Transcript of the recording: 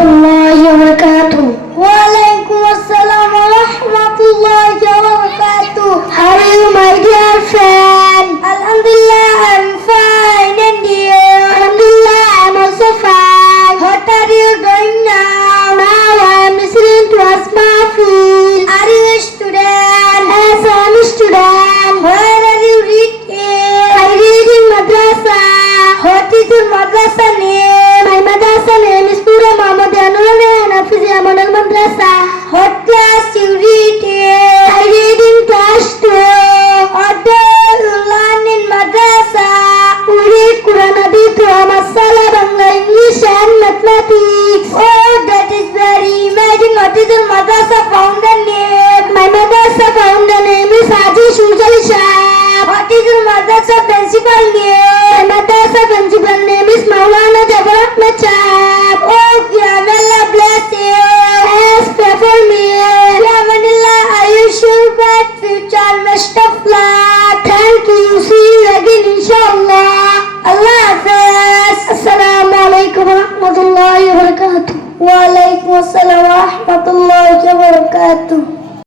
warahmatullahi wabarakatuh. Waalaikumsalam warahmatullahi wabarakatuh. How are you, my dear friend? Alhamdulillah, I'm fine. And you? Alhamdulillah, I'm also fine. What are you doing now? Now I'm listening to Asma Feel. Are you a student? Yes, I'm a student. Where are you reading? I read in madrasa. What is your madrasa name? Amazing. What is your madrasa founder name? My madrasa founder name is Haji Shujal Shah. What is your madrasa principal name? عليكم السلام ورحمة الله وبركاته